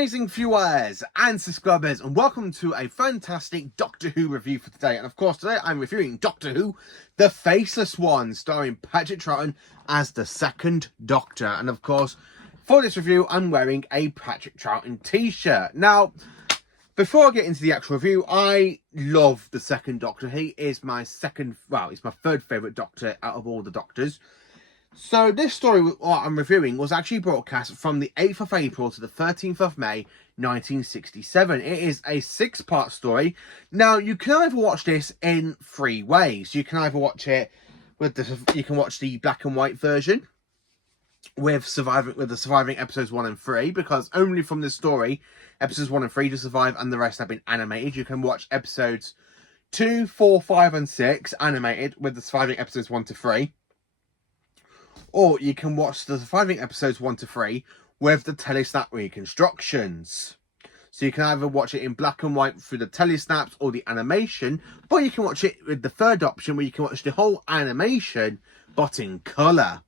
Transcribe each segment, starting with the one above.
amazing viewers and subscribers, and welcome to a fantastic Doctor Who review for today. And of course, today I'm reviewing Doctor Who, the Faceless one, starring Patrick Troughton as the second Doctor. And of course, for this review, I'm wearing a Patrick Troughton t-shirt. Now, before I get into the actual review, I love the second Doctor. He is my he's my third favourite Doctor out of all the Doctors. So this story what I'm reviewing was actually broadcast from the 8th of April to the 13th of May 1967. It is a 6-part story. Now you can either watch this in 3 ways. You can either watch it with you can watch the black and white version with the surviving episodes 1 and 3, because only from this story episodes 1 and 3 to survive and the rest have been animated. You can watch episodes 2, 4, 5 and 6 animated with the surviving episodes 1 to 3. Or you can watch the surviving episodes 1 to 3 with the telesnap reconstructions. So you can either watch it in black and white through the telesnaps or the animation, but you can watch it with the third option where you can watch the whole animation but in colour.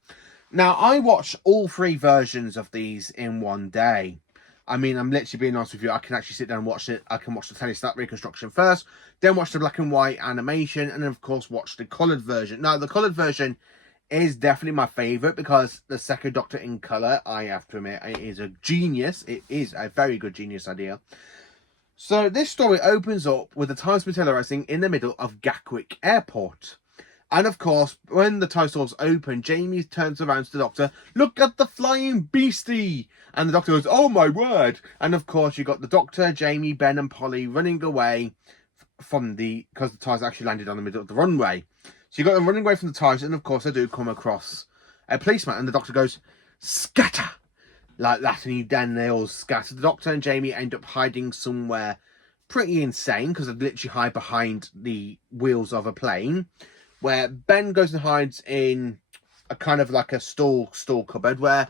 Now, I watched all 3 versions of these in one day. I mean, I'm literally being honest with you, I can actually sit down and watch it. I can watch the telesnap reconstruction first, then watch the black and white animation, and then of course watch the coloured version. Now, the coloured version is definitely my favourite because the second Doctor in colour, I have to admit, it is a genius. It is a very good genius idea. So this story opens up with the TARDIS materialising in the middle of Gatwick Airport. And of course, when the TARDIS doors open, Jamie turns around to the Doctor, "Look at the flying beastie!" And the Doctor goes, "Oh my word!" And of course, you got the Doctor, Jamie, Ben and Polly running away from because the TARDIS actually landed on the middle of the runway. So you got them running away from the TARDIS, and of course they do come across a policeman, and the Doctor goes, "Scatter!" like that, and then they all scatter. The Doctor and Jamie end up hiding somewhere pretty insane, because they literally hide behind the wheels of a plane, where Ben goes and hides in a kind of like a store cupboard, where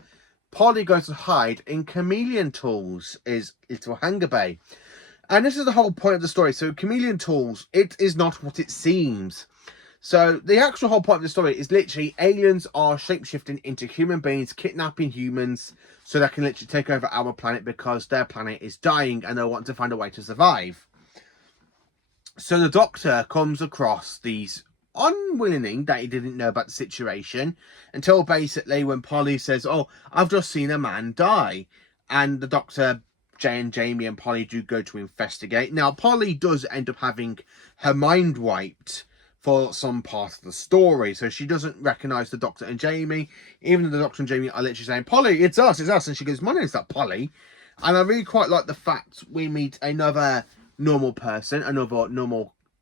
Polly goes to hide in Chameleon Tools' little hangar bay. And this is the whole point of the story. So Chameleon Tools, it is not what it seems. So the actual whole point of the story is literally aliens are shapeshifting into human beings, kidnapping humans, so they can literally take over our planet because their planet is dying and they want to find a way to survive. So the Doctor comes across these unwilling that he didn't know about the situation until basically when Polly says, "Oh, I've just seen a man die." And the Doctor, Jamie and Polly do go to investigate. Now, Polly does end up having her mind wiped for some part of the story, so she doesn't recognise the Doctor and Jamie, even though the Doctor and Jamie are literally saying, "Polly, it's us," and she goes, "My name's not Polly." And I really quite like the fact we meet another normal person,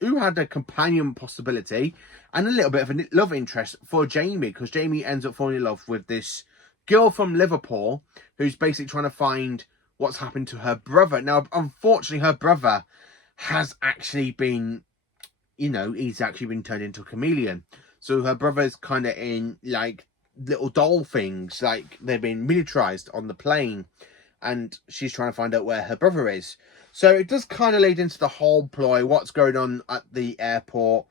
who had a companion possibility, and a little bit of a love interest for Jamie, because Jamie ends up falling in love with this girl from Liverpool, who's basically trying to find what's happened to her brother. Now, unfortunately, her brother has actually been, he's actually been turned into a chameleon. So her brother's kind of in, like, little doll things. Like, they've been miniaturized on the plane. And she's trying to find out where her brother is. So it does kind of lead into the whole ploy, what's going on at the airport.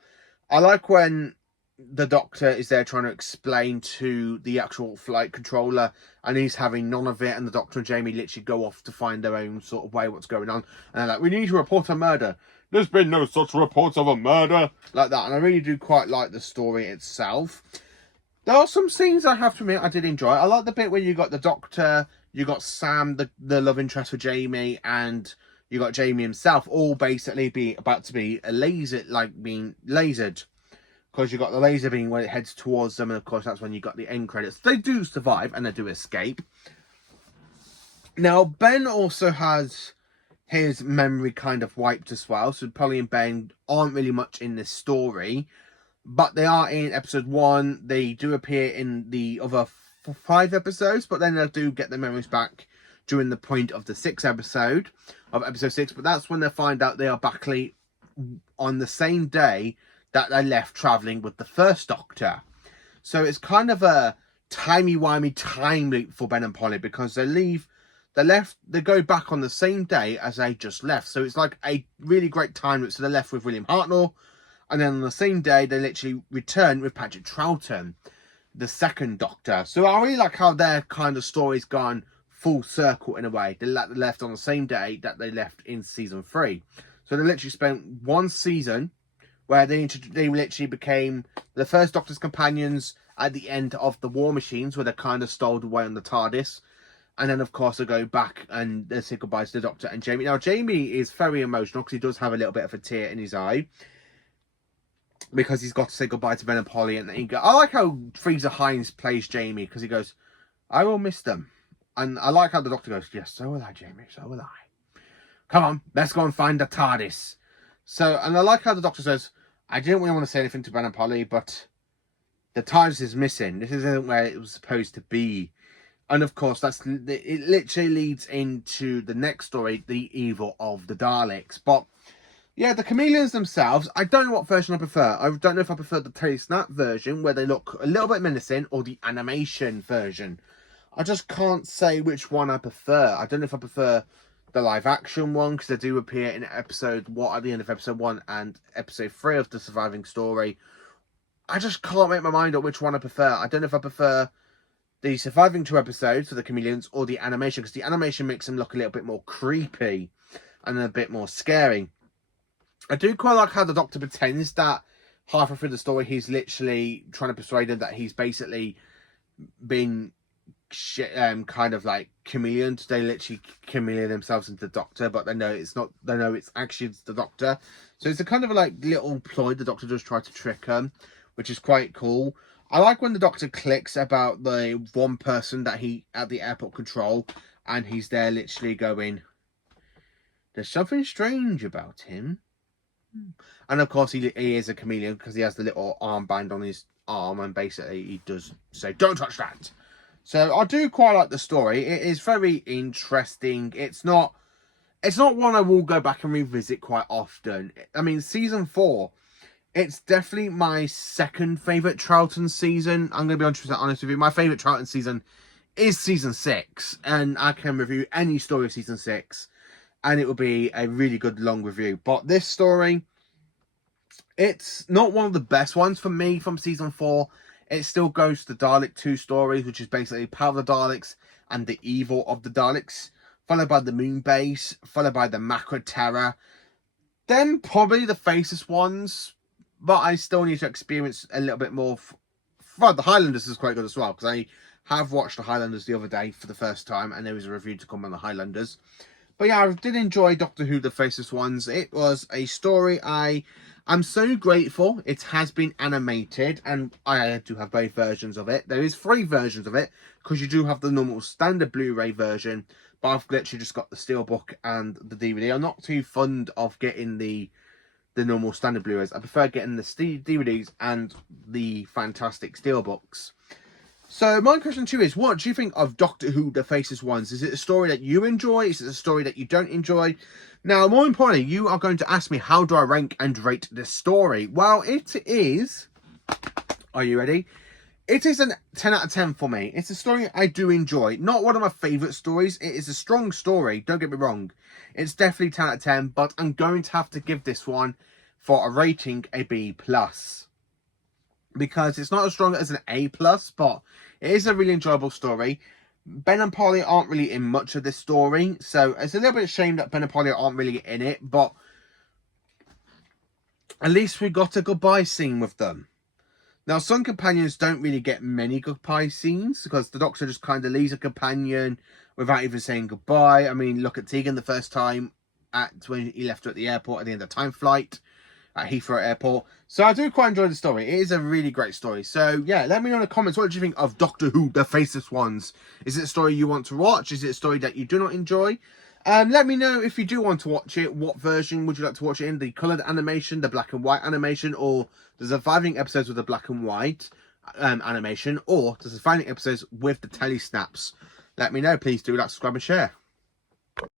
I like when the Doctor is there trying to explain to the actual flight controller, and he's having none of it, and the Doctor and Jamie literally go off to find their own sort of way what's going on. And they're like, "We need to report a murder." "There's been no such reports of a murder." Like that. And I really do quite like the story itself. There are some scenes I have to admit I did enjoy. I like the bit where you got the Doctor, you got Sam, the love interest for Jamie, and you got Jamie himself, all basically about to be being lasered. Because you got the laser beam when it heads towards them, and of course that's when you got the end credits. They do survive and they do escape. Now, Ben also has his memory kind of wiped as well, so Polly and Ben aren't really much in this story, but they are in episode 1. They do appear in the other 5 episodes, but then they do get their memories back during the point of the 6th episode of episode 6. But that's when they find out they are back on the same day that they left travelling with the first Doctor. So it's kind of a timey-wimey time loop for Ben and Polly, because they go back on the same day as they just left. So it's like a really great time loop. So they're left with William Hartnell, and then on the same day they literally return with Patrick Troughton, the second Doctor. So I really like how their kind of story's gone full circle in a way. They left on the same day that they left in season 3. So they literally spent one season where they literally became the first Doctor's companions at the end of the War Machines, where they kind of stowed away on the TARDIS. And then, of course, they go back and they say goodbye to the Doctor and Jamie. Now, Jamie is very emotional because he does have a little bit of a tear in his eye, because he's got to say goodbye to Ben and Polly. And I like how Fraser Hines plays Jamie, because he goes, I will miss them. And I like how the Doctor goes, yes, so will I, Jamie, so will I. Come on, let's go and find the TARDIS. So, and I like how the Doctor says, I didn't really want to say anything to Ben and Polly, but the TARDIS is missing. This isn't where it was supposed to be. And of course, it literally leads into the next story, the evil of the Daleks. But yeah, the chameleons themselves, I don't know what version I prefer. I don't know if I prefer the Telesnap version, where they look a little bit menacing, or the animation version. I just can't say which one I prefer. I don't know if I prefer the live action one, because they do appear in at the end of episode 1 and episode 3 of the surviving story. I just can't make my mind up which one I prefer. I don't know if I prefer the surviving 2 episodes for the chameleons, or the animation, because the animation makes them look a little bit more creepy and a bit more scary. I do quite like how the Doctor pretends that halfway through the story he's literally trying to persuade them that he's basically been kind of like chameleons. They literally chameleon themselves into the Doctor, but they know it's not. They know it's actually the Doctor. So it's a kind of like little ploy the Doctor does try to trick them, which is quite cool. I like when the Doctor clicks about the one person that he at the airport control, and he's there literally going, there's something strange about him. And of course he is a chameleon, because he has the little armband on his arm, and basically he does say, don't touch that. So I do quite like the story. It is very interesting. It's not one I will go back and revisit quite often. I mean, season 4, it's definitely my second favourite Troughton season. I'm going to be 100% honest with you. My favourite Troughton season is season 6. And I can review any story of season 6. And it will be a really good long review. But this story, it's not one of the best ones for me from season 4. It still goes to the Dalek 2 stories, which is basically Power of the Daleks and the Evil of the Daleks. Followed by the Moon Base. Followed by the Macra Terror. Then probably the Faceless ones. But I still need to experience a little bit more. Well, the Highlanders is quite good as well, because I have watched the Highlanders the other day for the first time, and there was a review to come on the Highlanders. But yeah, I did enjoy Doctor Who, the Faceless Ones. It was a story I'm so grateful it has been animated, and I do have both versions of it. There is 3 versions of it, because you do have the normal standard Blu-ray version, but I've literally just got the Steelbook and the DVD. I'm not too fond of getting the normal standard Blu-rays. I prefer getting the DVDs and the fantastic Steelbooks. So my question to you is, what do you think of Doctor Who, the Faceless Ones? Is it a story that you enjoy? Is it a story that you don't enjoy? Now, more importantly, you are going to ask me, how do I rank and rate this story? Well, it is... Are you ready? It is a 10 out of 10 for me. It's a story I do enjoy. Not one of my favourite stories. It is a strong story, don't get me wrong. It's definitely 10 out of 10, but I'm going to have to give this one, for a rating, a B+. Because it's not as strong as an A+, but it is a really enjoyable story. Ben and Polly aren't really in much of this story, so it's a little bit of a shame that Ben and Polly aren't really in it, but at least we got a goodbye scene with them. Now, some companions don't really get many goodbye scenes, because the Doctor just kind of leaves a companion without even saying goodbye. I mean, look at Tegan the first time, when he left her at the airport at the end of the time flight. At Heathrow Airport. So I do quite enjoy the story. It is a really great story. So yeah, let me know in the comments, what do you think of Doctor Who, the Faceless Ones? Is it a story you want to watch? Is it a story that you do not enjoy? Let me know if you do want to watch it. What version would you like to watch it in? The coloured animation, the black and white animation, or the surviving episodes with the black and white animation, or the surviving episodes with the telesnaps? Let me know. Please do like, subscribe and share.